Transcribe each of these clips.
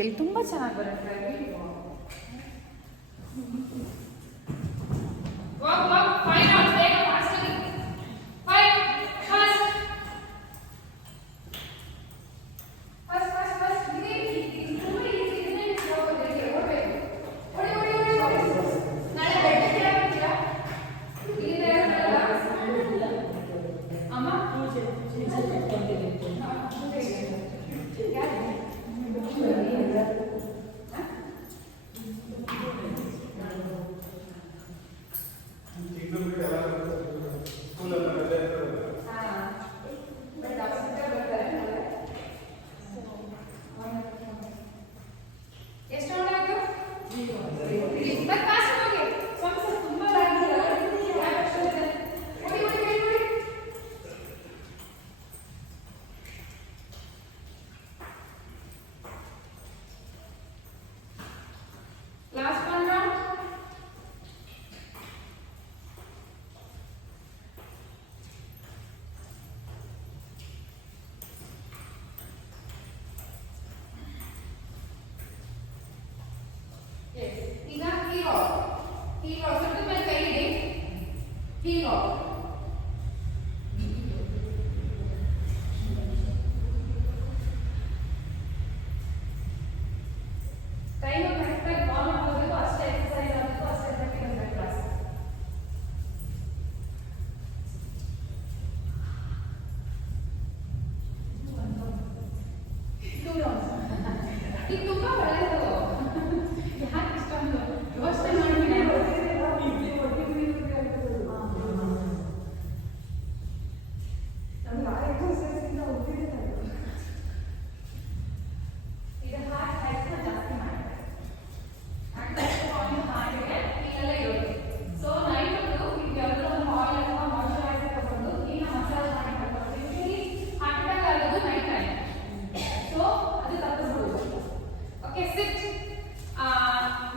ಇಲ್ಲಿ ತುಂಬಾ ಚೆನ್ನಾಗಿ ಬರುತ್ತೆ. ಈಗ ಹೀಗೆ ಸ್ವಲ್ಪ ಮೇಲೆ ಕೈ ಇಡಿ, ಹೀಗೆ ಟೈಮ್ ಕರೆಕ್ಟಾಗಿ ಬಾಲ್ ಮಾಡಬೇಕು. ಅಷ್ಟೇ ಎಕ್ಸರ್ಸೈಸ್ ಆಗಬೇಕು, ಅಷ್ಟೇ ಎಫೆಕ್ಟಿವ್ ಕ್ಲಾಸ್. ಇದು ತುಂಬಾ ಒಳ್ಳೆಯದು. ಯಾಕೆ ಇಷ್ಟೊಂದು ಯೋಚನೆ ಮಾಡಿ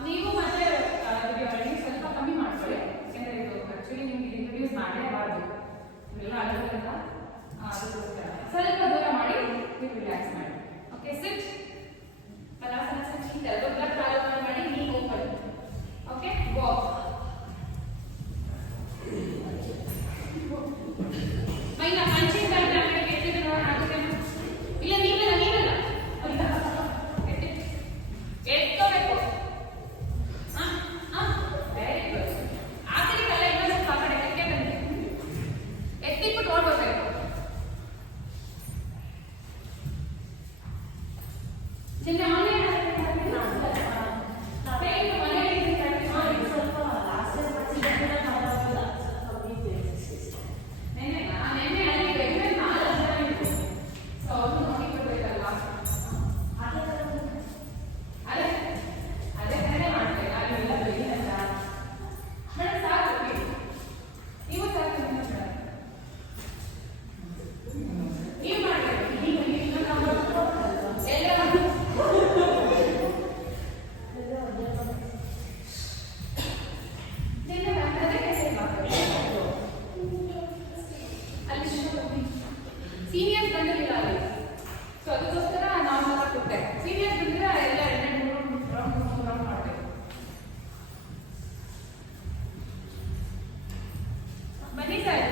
ನೀವು ಮತ್ತೆ ಸ್ವಲ್ಪ ಕಮ್ಮಿ ಮಾಡ್ಕೊಳ್ಳಿ. ಯಾಕಂದ್ರೆ ಇದು ಆಕ್ಚುಲಿ ನಿಮ್ಗೆ ಇಂಟ್ರೊಡ್ಯೂಸ್ ಮಾಡಲೇಬಾರ್ದು, ಇವೆಲ್ಲ ಆಗೋದ್ರಿಂದ ಅದಕ್ಕೋಸ್ಕರ ಸ್ವಲ್ಪ ದೂರ ಮಾಡಿ ರಿಲ್ಯಾಕ್ಸ್ ಮಾಡಿ. ಓಕೆ, ಸಿಟ್ ಪಲಾಸನ ಸಿಟ್, ಎಲ್ಬೋ ಬ್ಲಾಕ್ ಪ್ರಾರಂಭ ಮಾಡಿ, ನೀ ಓಪನ್. Okay, walk. ಮೈನ ಪಂಚಿಂಗ್ ಬ್ಯಾಗ್ ಆಗಿ ಎತ್ತಿದ್ರೆ ನೋಡೋಣ ಆಗುತ್ತೆ. ಇಲ್ಲ ನೀವಲ್ಲ ಎತ್ಕೋಬೇಕು. Very good. ಆ ಕಡೆ ಕಲ್ಲ ಇನ್ನೊಂದು ಸ್ವಲ್ಪ ಆ ಕಡೆ ಎತ್ತಕ್ಕೆ ಬಂದಿದೆ, ಎತ್ತಿಬಿಟ್ಟು ಓಡ್ಬೇಕು. ಚಿನ್ನ ಆನ್ಲೈನ್ ಸೀನಿಯರ್ಸ್ ಬಂದಿಲ್ಲ ಅಲ್ಲಿ, ಸೊ ಅದಕ್ಕೋಸ್ಕರ ನಾವು ಕೊಟ್ಟೆ. ಸೀನಿಯರ್ಸ್ ಬಂದ್ರೆ ಎಲ್ಲ 2-3 ರೌಂಡ್ ಮಾಡಬೇಕು. ಬನ್ನಿ ಸರ್.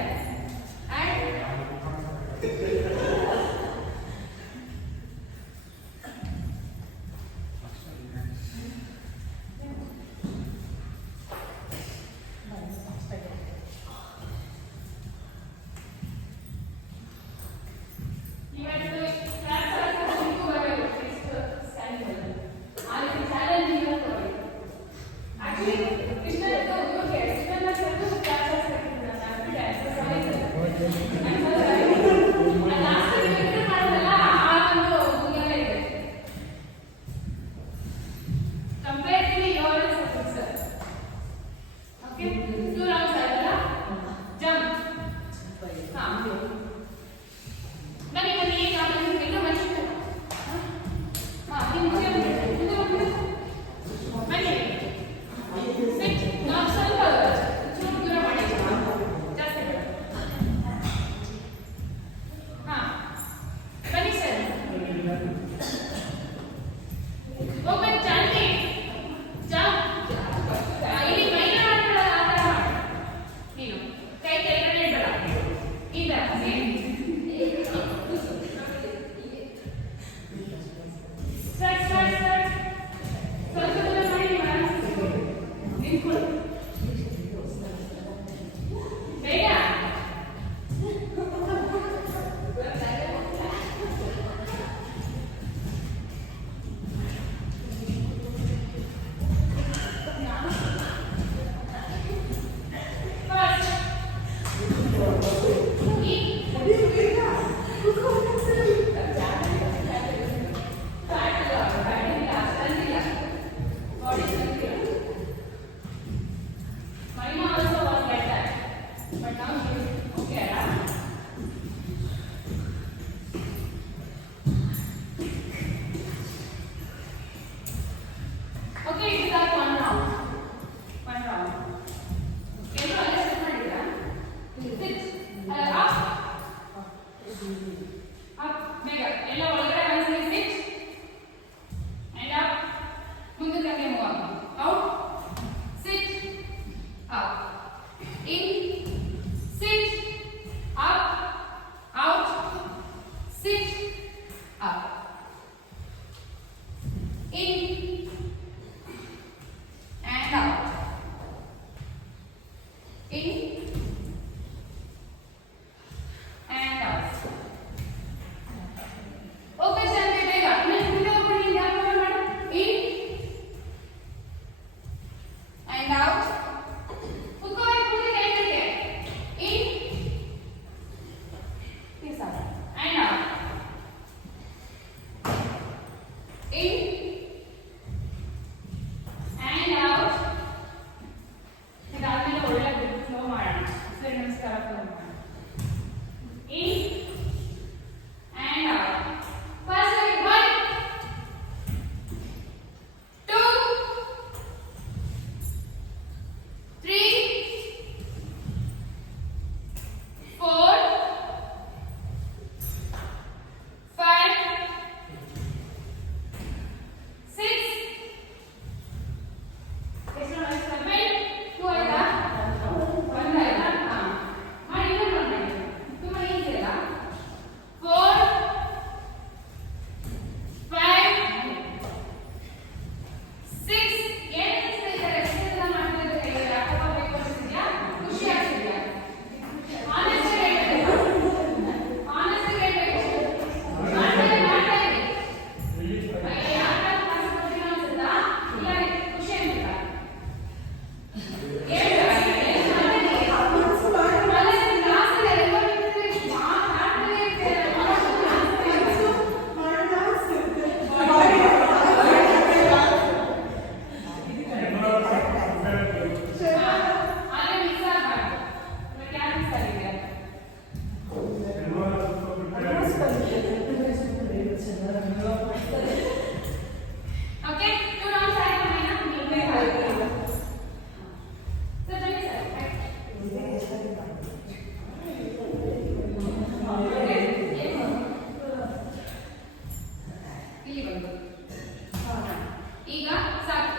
ಈಗ ಸಾಕು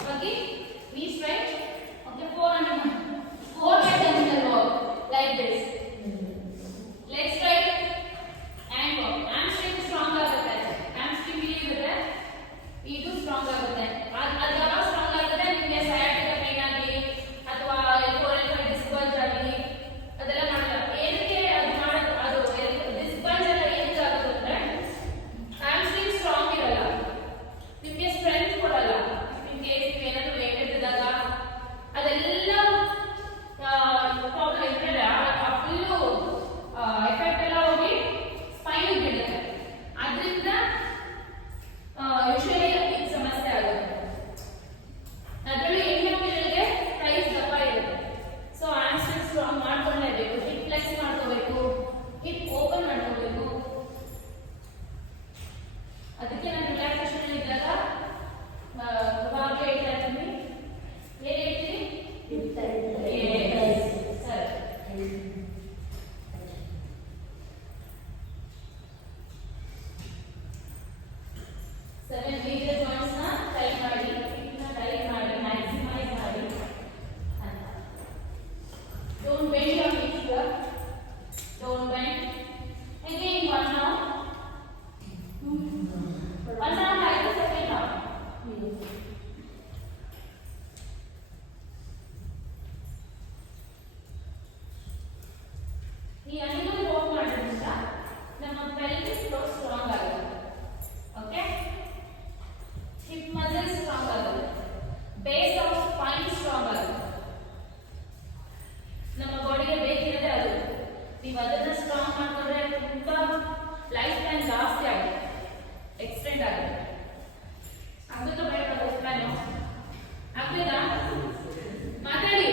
ಬಗ್ಗೆ ನೀ straight okay 4 abdominal walk like this legs straight and walk hamstring strong ಆಗುತ್ತೆ hamstring ಇಲ್ಲಿರುತ್ತೆ ಇದು ಸ್ಟ್ರಾಂಗ್ ಆಗುತ್ತೆ ಅದು ಯಾವಾಗ ಸ್ಟ್ರಾಂಗ್ ಆಗುತ್ತೆ ನಿಮಗೆ ಸಯಾಟಿಕ ಪೇನ್ ಆಗಲಿ ಅಥವಾ ಕೋರಲ್ ಡಿಸ್ಬಲ್ಜ್ ಆಗಲಿ ಅದೆಲ್ಲ ಮಾಡಲ್ಲ ಏನಕ್ಕೆ ಅದು ಮಾಡೋದು ಅದು ಡಿಸ್ಬಲ್ಜ್ ಎಲ್ಲ ಏನಕ್ಕೆ ಆಗುತ್ತೆ ಅಂದ್ರೆ ಹ್ಯಾಮ್ಸ್ಟ್ರಿಂಗ್ ಸ್ಟ್ರಾಂಗ್ ಇರಲ್ಲ ನಿಮಗೆ ಸ್ಟ್ರೆಂತ್ ಕೊಡಲ್ಲ ಇನ್ ಕೇಸ್ ನೀವು ಏನಾದರೂ ವೇಟ್ ಎತ್ತಿದಾಗ ಅದೆಲ್ಲ ಪ್ರಾಬ್ಲಮ್ ಇರ್ತದೆ ಆ ಫುಲ್ಲು ಎಫೆಕ್ಟ್ ಎಲ್ಲ ಹೋಗಿ ಸ್ಪೈನ್ ಬೀಳುತ್ತೆ ಅದರಿಂದ ಯೂಶಲಿ ಇದು ಸಮಸ್ಯೆ ಆಗುತ್ತೆ ಅದರಲ್ಲಿ ಹೆಣ್ಮಕ್ಳಿಗೆ ಪ್ರೈಸ್ ದಪ್ಪ ಇರುತ್ತೆ ಸೊ ಹ್ಯಾಮ್ಸ್ಟ್ರಿಂಗ್ ಸ್ಟ್ರಾಂಗ್ ಮಾಡ್ಕೊಳ್ಳೇಬೇಕು ಹಿಪ್ ಫ್ಲೆಕ್ಸ್ ಮಾಡ್ಕೋಬೇಕು ಹಿಪ್ ಓಪನ್ ಮಾಡ್ಕೋಬೇಕು ಅದಕ್ಕೆ ನಾನು ರಿಲ್ಯಾಕ್ಸೇಷನ್ ಇದ್ದಾಗ ಭಾಗ ಹೇಳ್ತಾ ಇದ್ದೀನಿ ಏನು ಹೇಳ್ತೀನಿ ಸರಿ ಸೆವೆನ್ ಮೇಜರ್ ಜಾಯಿಂಟ್ಸ್ ನ ಟೈಟ್ ಮಾಡಿ ಟೈಟ್ ಮಾಡಿ ಮ್ಯಾಕ್ಸಿಮೈಸ್ ಮಾಡಿ ಅಂತ don't bend your knees here don't bend again one arm like the second arm ಈ ಅನಿಮಲ್ ವಾಕ್ ಮಾಡೋದ್ರಿಂದ ನಮ್ಮ pelvic floor ಸ್ಟ್ರಾಂಗ್ ಆಗುತ್ತೆ ಓಕೆ ಹಿಪ್ ಮಸಲ್ ಸ್ಟ್ರಾಂಗ್ ಆಗುತ್ತೆ ಬೇಸ್ ಆಫ್ ಸ್ಪೈನ್ ಸ್ಟ್ರಾಂಗ್ ಆಗುತ್ತೆ ನಮ್ಮ ಬಾಡಿಗೆ ಬೇಕಿರೋದೇ ಅದು ನೀವು ಅದನ್ನ ಸ್ಟ್ರಾಂಗ್ ಮಾಡಿಕೊಂಡ್ರೆ ತುಂಬಾ ಲೈಫ್ ಟೈಮ್ ಜಾಸ್ತಿ ಆಗುತ್ತೆ ಎಕ್ಸ್ಟೆಂಡ್ ಆಗುತ್ತೆ ಆಗುತ್ತಾ ಬೇಡ ನಾನು ಆಗ್ತದಾ ಮಾತಾಡಿ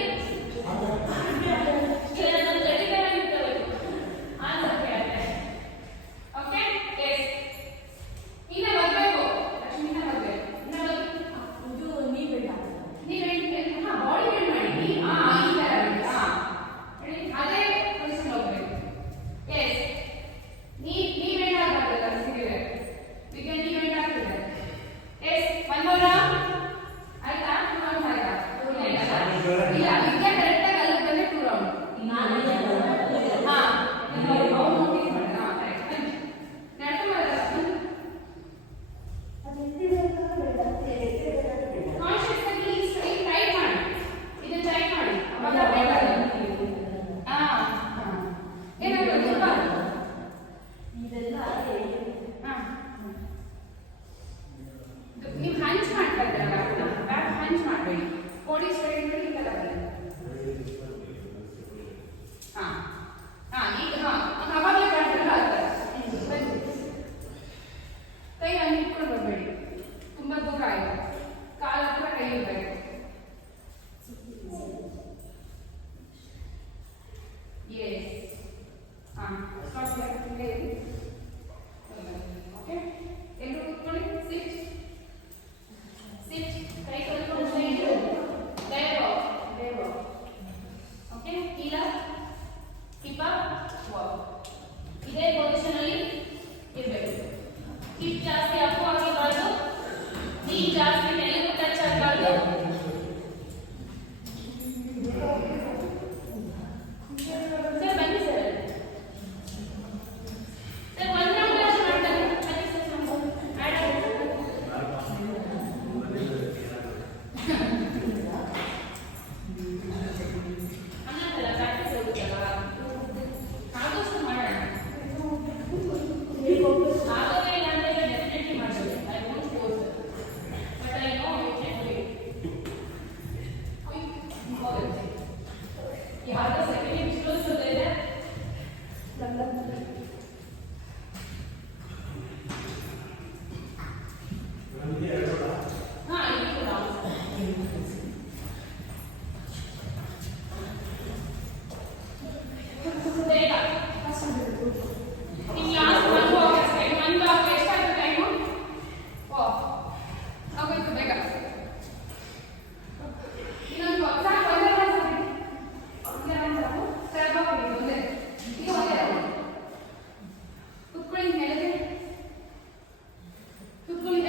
ನೀವು ಹಂಚ್ ಮಾಡ್ತಾ ಇದ್ದೀರಲ್ಲ ಬ್ಯಾಕ್ ಹಂಚ್ ಮಾಡಬೇಡಿ ಬಾಡಿ ಸ್ಟ್ರೈಟ್ ಮಾಡಿ ಹಿಂಗೆಲ್ಲ ಬನ್ನಿ ಈಗ ಅವಾಗಲೇ ಕಾಣ್ತಾರಲ್ಲ ಆ ಥರ ಕೈ ಹಂಗೆ ಇಟ್ಕೊಂಡು ಬರಬೇಡಿ ತುಂಬ ದೂರ ಆಯಿತು ಕಾಲ ಹತ್ರ ಕೈ ಇರಬೇಕು ಓಕೆ ಎಲ್ಲರೂ ಕೂತ್ಕೊಳ್ಳಿ ಸಿಟ್ ಕೈ ಕಲ್ಕೊಂಡು ಓಕೆ ಈಗ ಹಿಪ್ ಅಪ್ ವಾಕ್ ಇದೇ ಪೊಸಿಷನ್ ಅಲ್ಲಿ ಇರಬೇಕು ಹಿಪ್ ಜಾಸ್ತಿ ಅಪ್ ಆಗಿರಬಾರ್ದು ನೀ ಜಾಸ್ತಿ ನೆಲಕ್ಕೆ ಟಚ್ ಆಗಬಾರ್ದು ಸರ್ ಬನ್ನಿ ಸರ್ ಒಂದು ರೌಂಡ್ ಅಷ್ಟು ಮಾಡ್ತಾರೆ ಅನ್ನತ್ತಲ್ಲ ಪ್ರಾಕ್ಟೀಸ್ ಹೋಗುತ್ತಲ್ಲ ಆದಷ್ಟು ಮಾಡೋಣ ಆಗೋದೇ ಇಲ್ಲ ಅಂದರೆ ಡೆಫಿನೆಟ್ಲಿ ಮಾಡ್ಬೋದು I won't force but I know you can do it ಯಾವ್ದೋ ಸೆಕೆಂಡ್ ಎಕ್ಸ್ಪ್ಲೋಸ್ ಇದೆ ಕುತ್ಕೊಳ್ಳಿ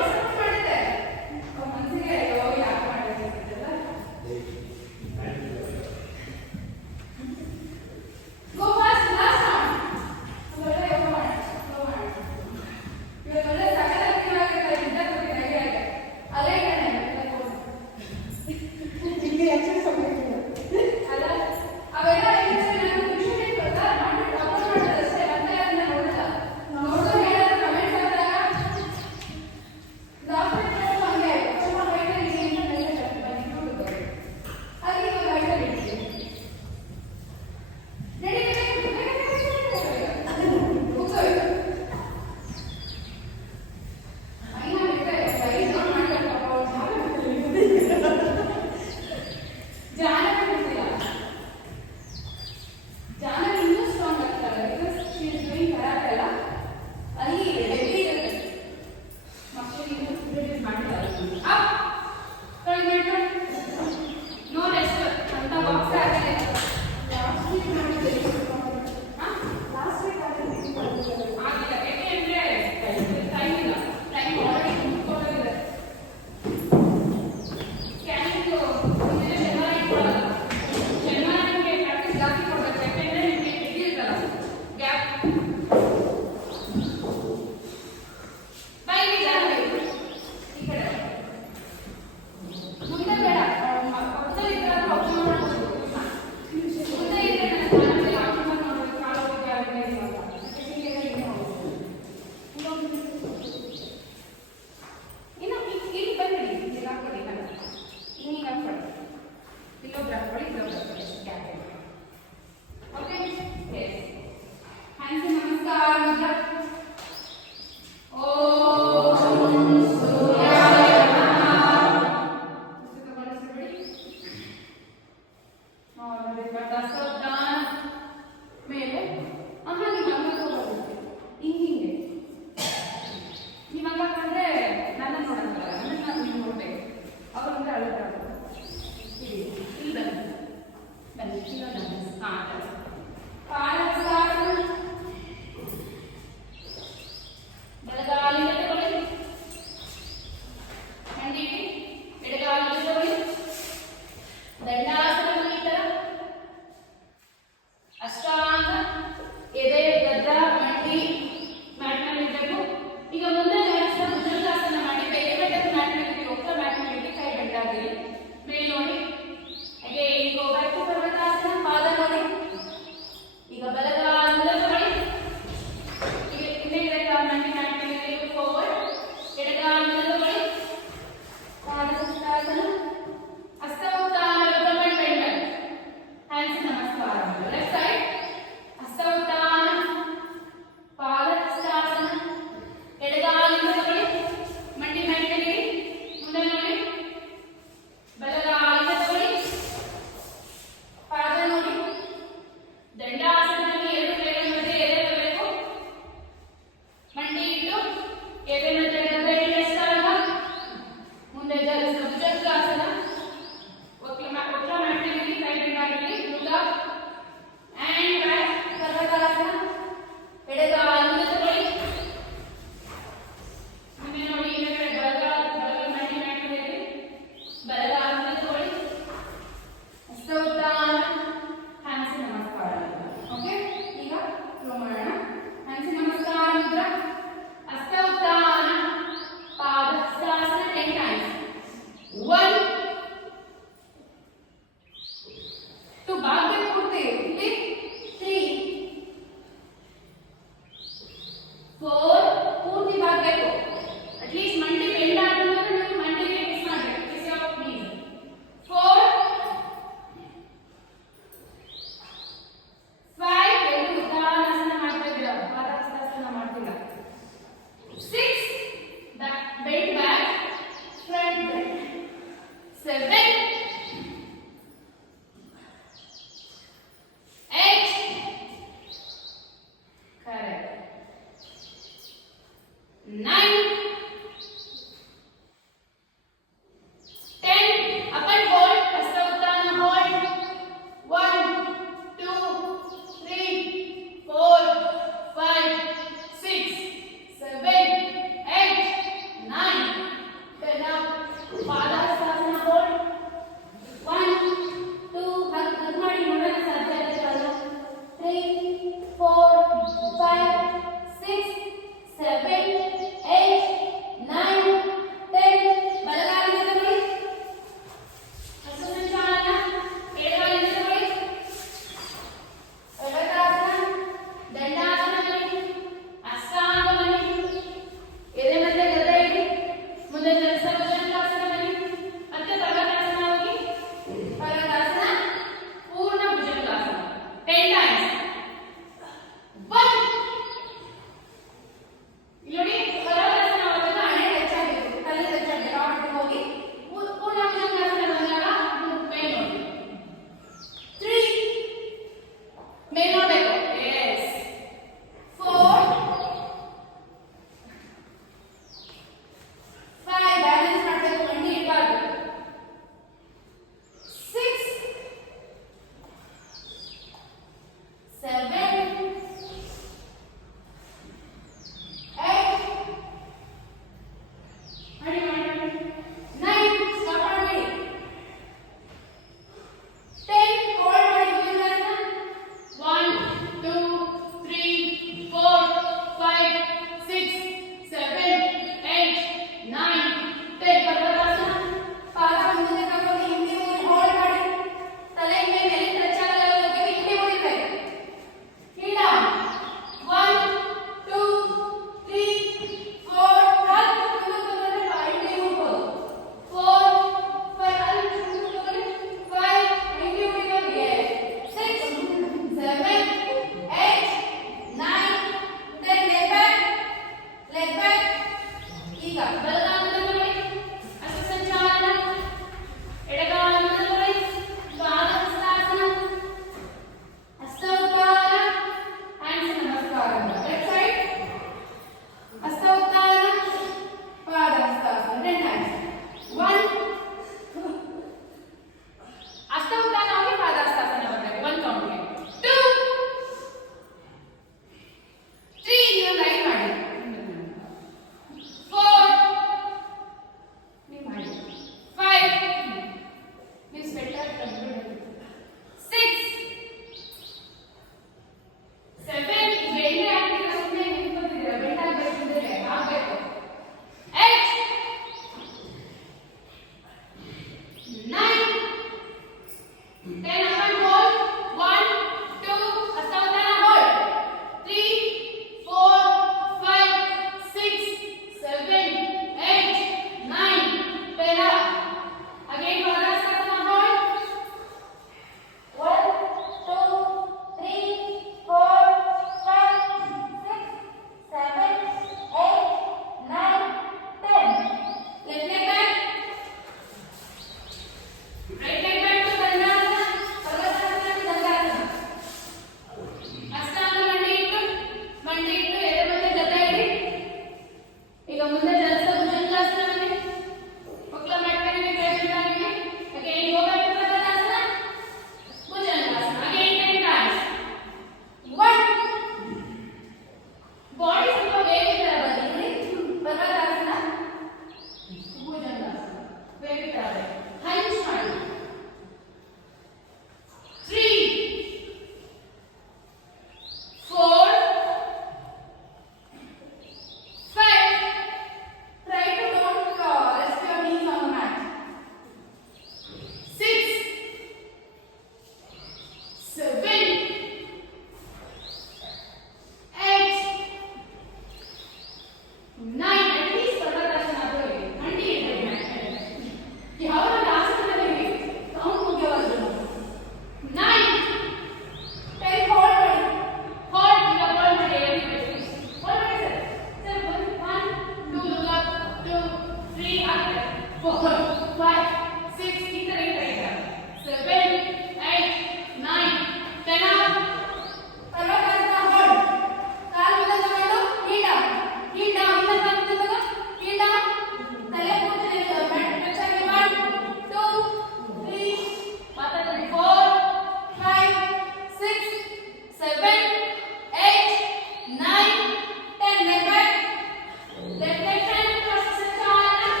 Left hand cross section.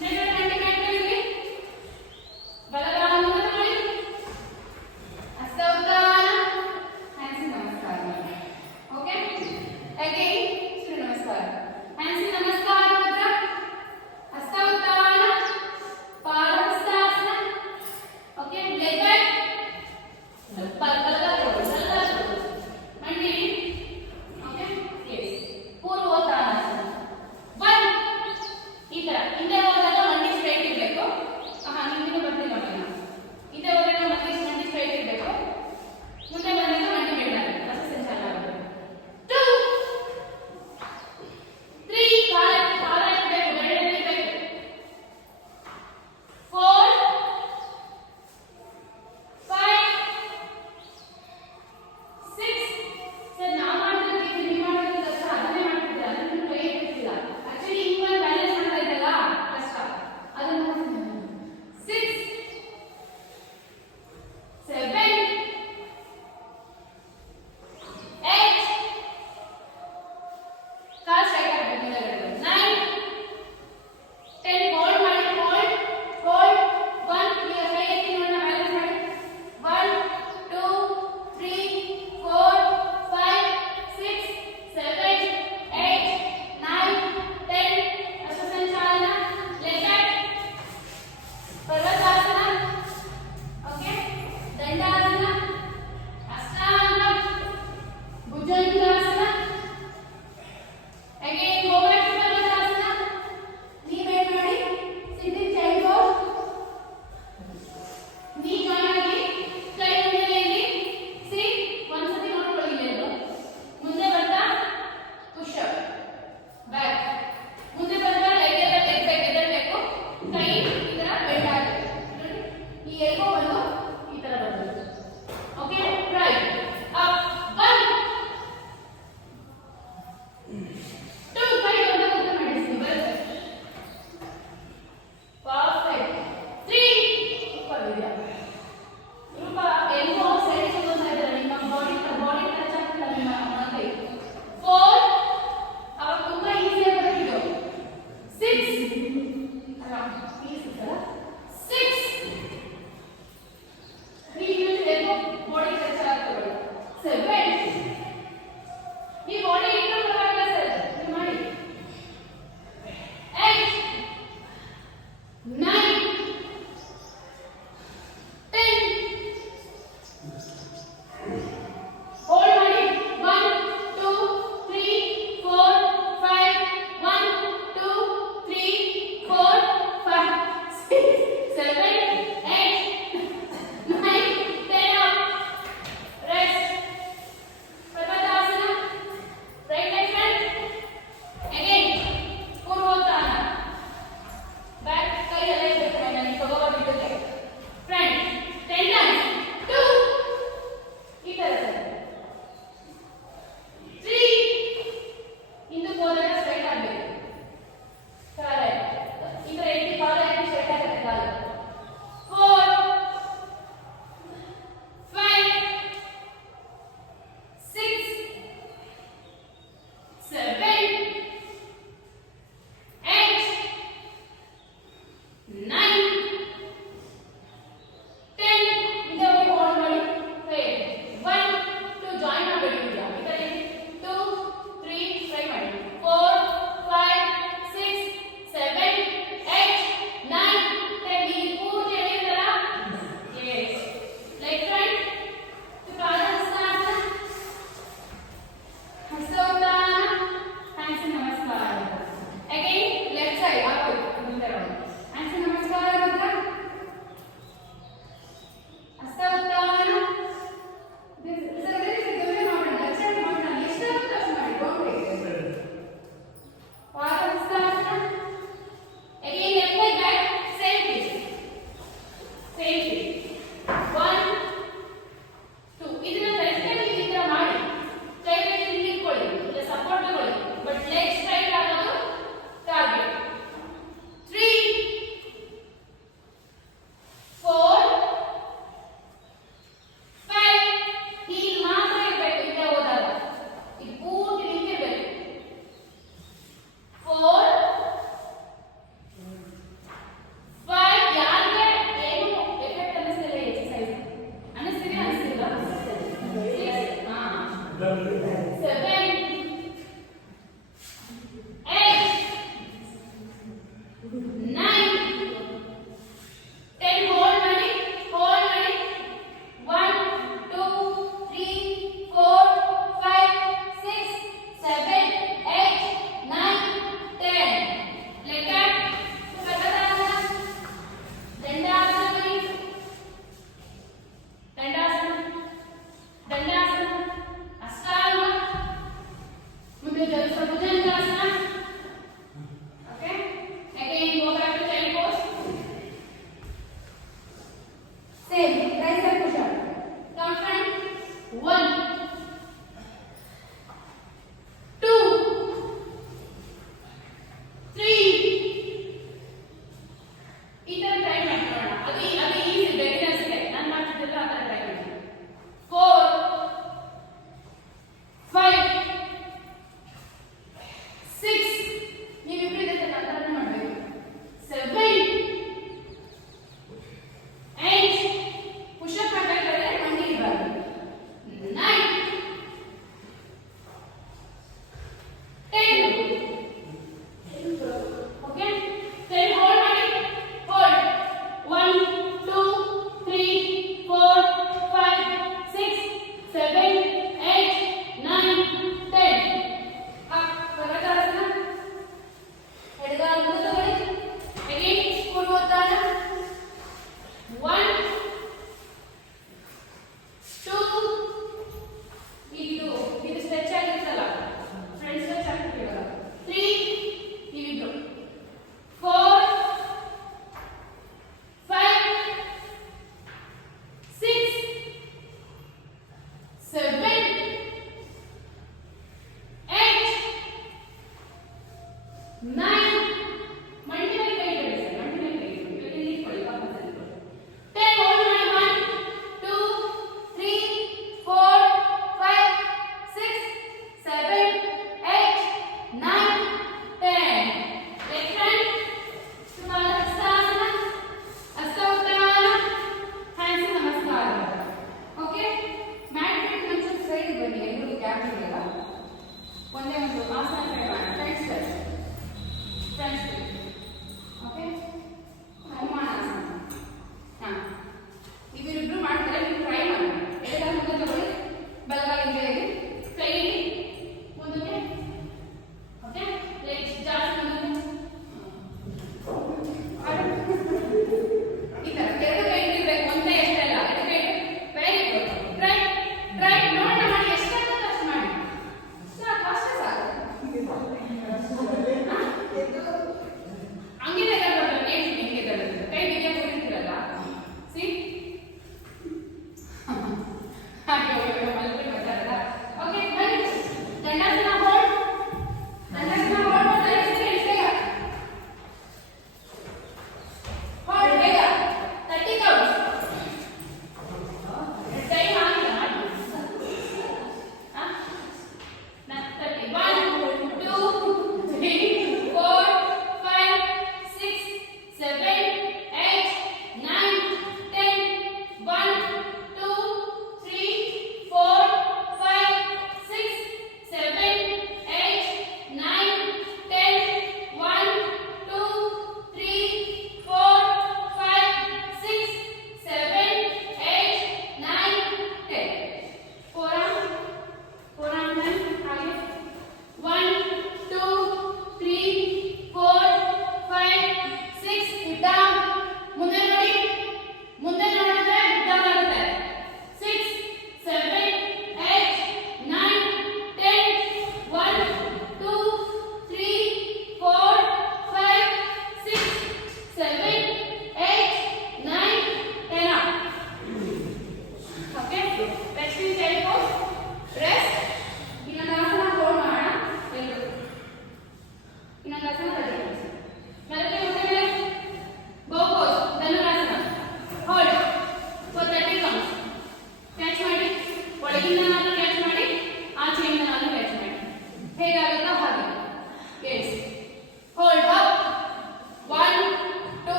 Next 20 minutes.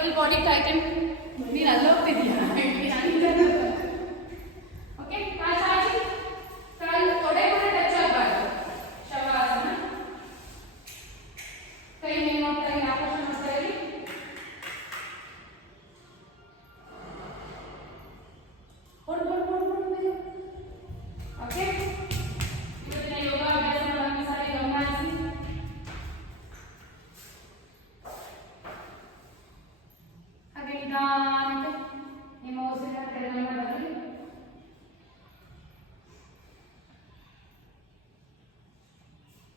full body tighten. ನೀನು ಅಲ್ಲಿ ಹೋಗ್ತಿದ್ದೀಯಾ? ಓಕೆ, ಕಾಲು ಚಾಚಿ, ಕಾಲು ತೊಡೆ ಕೂಡ ಟಚ್ ಆಗಬಾರ್ದು. ಶವಾಸನ. ಕೈ ಮೇಲೆ ನೋಡ್ತಾ ಇರಿ, ಆಕಾಶ ನೋಡ್ತಾ ಇರಿ. ಓಕೆ, ಇವತ್ತಿನ ಯೋಗ ಅಭ್ಯಾಸಗಳನ್ನು ಸಾರಿ ಗಮನಿಸಿ. ಹಾಗೆ ನಿಧಾನಕ್ಕೆ ನಿಮ್ಮ ಉಸಿರಿನ ಕಡೆಗಮನ ಬರಲಿ.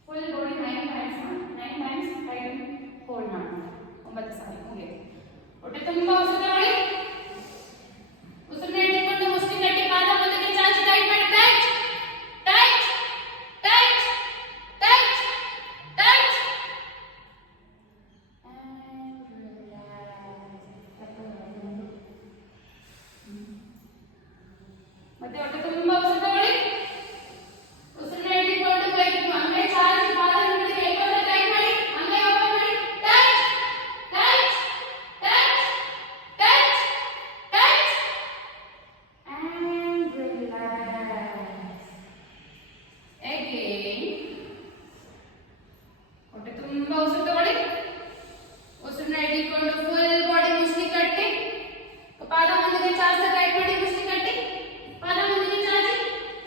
Full body 9 times time hold ಮಾಡಿ. 9 ಸಾರಿ ಮುಗಿಯಿತು. ಹೊಟ್ಟೆ ತುಂಬಾ ಉಸಿರು ತಗೊಳ್ಳಿ. ಉಸಿರನ್ನ ಹಿಡಿದುಕೊಂಡು ಮುಷ್ಟಿ ಕಟ್ಟಿ ಪಾದ ಮುಂದಕ್ಕೆ ಚಾಚಿ ಟೈಟ್ ಮಾಡಿ. Tight tight tight tight tight ಮತ್ತೆ ಹೊಟ್ಟೆ ತುಂಬಾ ಉಸಿರು ತಗೊಳ್ಳಿ. ಉಸಿರನ್ನ ಹಿಡಿದುಕೊಂಡು ಕೈ ಅಂಗೈ ಚಾಚಿ ಪಾದ ಮುಂದಕ್ಕೆ ಕೈಗೊಂಡು ಟೈಟ್ ಮಾಡಿ. ಅಂಗೈ ಓಪನ್ ಮಾಡಿ. Tight tight tight tight tight and relax. Again. ಹೊಟ್ಟೆ ತುಂಬಾ ಉಸಿರು ತಗೊಳ್ಳಿ. ಉಸಿರನ್ನ ಹಿಡಿದುಕೊಂಡು ಫುಲ್ ಬಾಡಿ ಮುಷ್ಟಿ ಕಟ್ಟಿ ಪಾದ ಮುಂದಕ್ಕೆ ಚಾಚಿ ಟೈಟ್ ಮಾಡಿ. ಮುಷ್ಟಿ ಕಟ್ಟಿ ಪಾದ ಮುಂದಕ್ಕೆ ಚಾಚಿ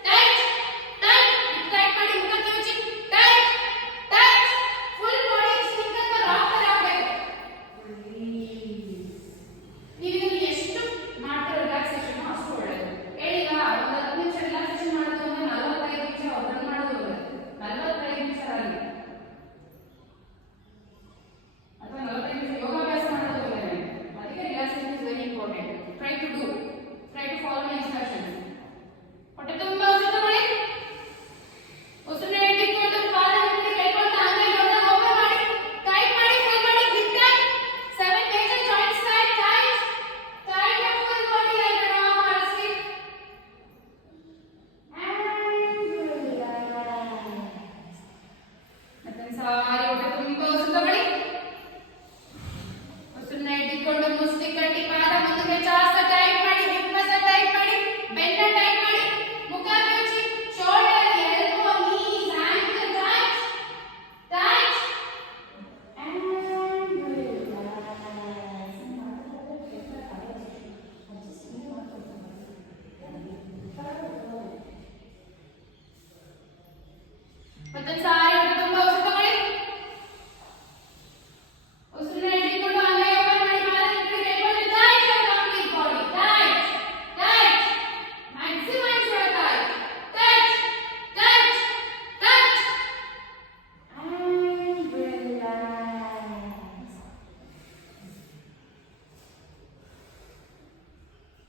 ಟೈಟ್ ಟೈಟ್ ಟೈಟ್ ಮಾಡಿ. ಮುಖಕ್ಕೆ ಮುಚ್ಚಿ tight tight full body stick ಅಂತ ರಾಕ್ ಆಗಬೇಕು. ನೀವು ಎಷ್ಟು ಮಾಡ್ತಾರೆ ರಿಲ್ಯಾಕ್ಸೇಷನ್ ಅಷ್ಟು ಒಳ್ಳೆಯದು. ಹೇಳಿಗ ಒಂದು 10 ನಿಮಿಷ ರಿಲ್ಯಾಕ್ಸೇಷನ್ ಮಾಡೋದು ಅಂದ್ರೆ 45 ನಿಮಿಷ ಒಬ್ಬರು ಮಾಡೋದು ಒಳ್ಳೆಯದು. 45 ನಿಮಿಷ ಆಗಲಿ ಅಥವಾ 45 ನಿಮಿಷ ಯೋಗಾಭ್ಯಾಸ ಮಾಡೋದು ಒಳ್ಳೆಯದು. ಅದಕ್ಕೆ relaxation is very important. Try to follow my instructions. ಹೊಟ್ಟೆ ತುಂಬಾ ಉಸಿರು ತಗೊಳ್ಳಿ. ಉಸಿರನ್ನ ಹಿಡಿದುಕೊಂಡು ಪಾದ ಮುಂದೆ ಕೈಗೊಂಡು ಅಂಗೈ ದೊಡ್ಡದಾಗಿ ಓಪನ್ ಮಾಡಿ. ಟೈಟ್ ಮಾಡಿ full body grip tight. 7 major joints tight tight tight your full body like a normal sleep and relax. ಮತ್ತೆ ಸಾರಿ ಹೊಟ್ಟೆ ತುಂಬಾ ಉಸಿರು ತಗೊಳ್ಳಿ. ಉಸಿರನ್ನ ಹಿಡಿದುಕೊಂಡು ಮುಷ್ಟಿ ಕಟ್ಟಿ ಪಾದ ಮುಂದಕ್ಕೆ ಚಾಚಿ ಟೈಟ್ ಮಾಡಿ. ಹಿಪ್ ಮಸಲ್ ಟೈಟ್ ಮಾಡಿ. ಬೆನ್ನ ಟೈಟ್ ಮಾಡಿ. ಮುಖ ಮುಚ್ಚಿ. Shoulder elbow knees ankle tight tight and ಮತ್ತೆ ಸಾರಿ ಹೊಟ್ಟೆ ತುಂಬಾ ಉಸಿರು ತಗೊಳ್ಳಿ. ಉಸಿರನ್ನ ಹಿಡಿದುಕೊಂಡು ಅಂಗೈ ಓಪನ್ ಮಾಡಿ. ಪಾದ ಮುಂದಕ್ಕೆ ಕೈಗೊಂಡು tight your complete body. Tight tight maximize your tight. Tight tight tight and relax.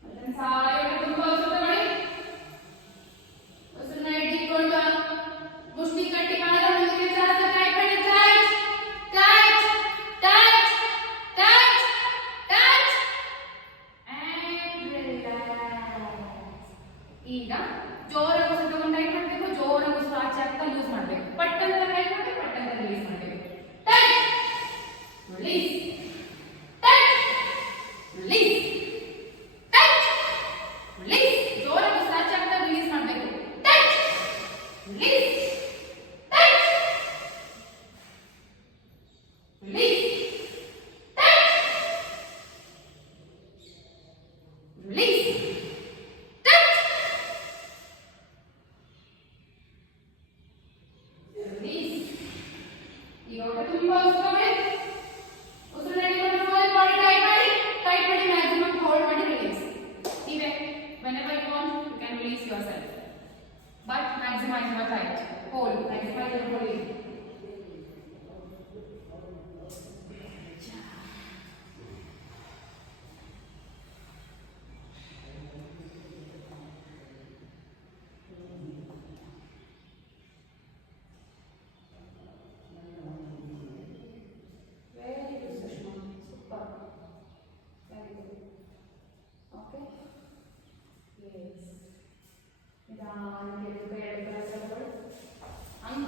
ಮತ್ತೆ ಸಾರಿ ಹೊಟ್ಟೆ ತುಂಬಾ ಉಸಿರು ತಗೊಳ್ಳಿ. ಉಸಿರನ್ನ ಹಿಡಿದುಕೊಂಡು ಮುಷ್ಟಿ ಕಟ್ಟಿ ಪಾದ ಮುಂದಕ್ಕೆ ಚಾಚಿ ಟೈಟ್ ಮಾಡಿ. Tight tight tight tight tight and relax. ಈಗ ಜೋರಾಗಿ ಉಸಿರು ತಗೊಂಡು ಟೈಟ್ ಮಾಡಬೇಕು. ಜೋರಾಗಿ ಉಸಿರು ಆಚೆ ಆಗ್ತಾ ಲೂಸ್ ಮಾಡಬೇಕು. ಪಟ್ಟಂತ ಟೈಟ್ ಮಾಡಿ ಪಟ್ಟಂತ ರಿಲೀಸ್ ಮಾಡಬೇಕು. Tight release tight release tight release. ಜೋರಾಗಿ ಉಸಿರು ಆಚೆ ಆಗ್ತಾ ರಿಲೀಸ್ ಮಾಡಬೇಕು. Tight release tight release tight release tight release. ಈಗ ಹೊಟ್ಟೆ ತುಂಬಾ ಉಸಿರು ತಗೊಳ್ಳಿ. ಉಸಿರನ್ನ ಹಿಡಿದುಕೊಂಡು ಫುಲ್ ಬಾಡಿ ಟೈಟ್ ಮಾಡಿ. ಮ್ಯಾಕ್ಸಿಮಮ್ ಹೋಲ್ಡ್ ಮಾಡಿ ರಿಲೀಸ್. ನೀವೇ whenever you want you can release yourself but maximize your tight hold. Maximize your holding. I'm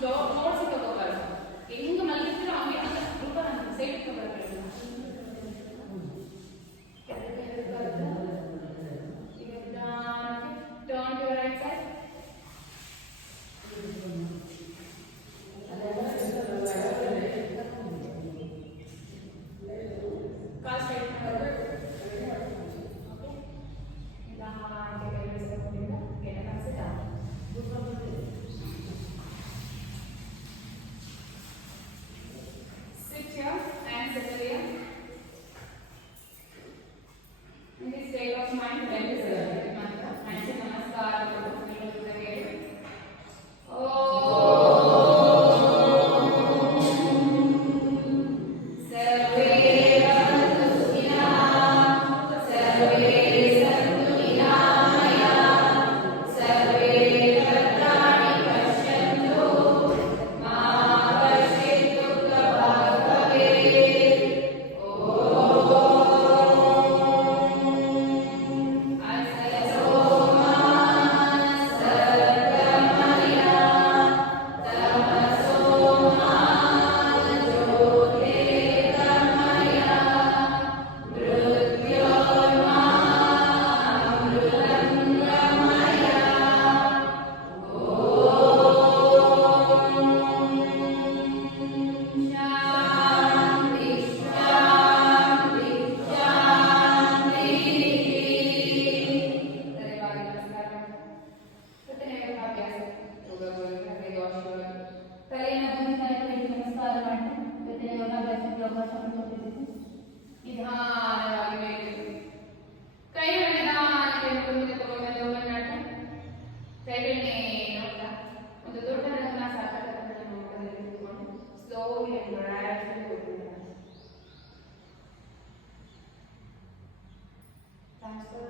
ಅದು ಮಾಡಿ ಜೊತೆ ಯೋಗಾಭ್ಯಾಸ ಯೋಗಾಸನ ಕೊಟ್ಟಿದ್ದೀವಿ. ನಿಧಾನವಾಗಿ ಮೇಲೆ ಕೈಗಳು ನಿಧಾನಕ್ಕೆ ಮುಂದೆ ತಗೊಂಡು ಮೇಲೆ ಮಾಡ್ತಾ ಕೈಗಳನ್ನೇ ನೋಡ್ತಾ ಒಂದು ದೊಡ್ಡ ರಂಗನ ಸಾಕಾಗದ ನೋಟದಲ್ಲಿ ಇಟ್ಕೊಂಡು ಸ್ಲೋಲಿ ಅಂಡ್ ಗ್ರಾಜುವಲಿ ಹೋಗ್ಬಿಡೋಣ. ಟ್ರಾನ್ಸ್ಫರ್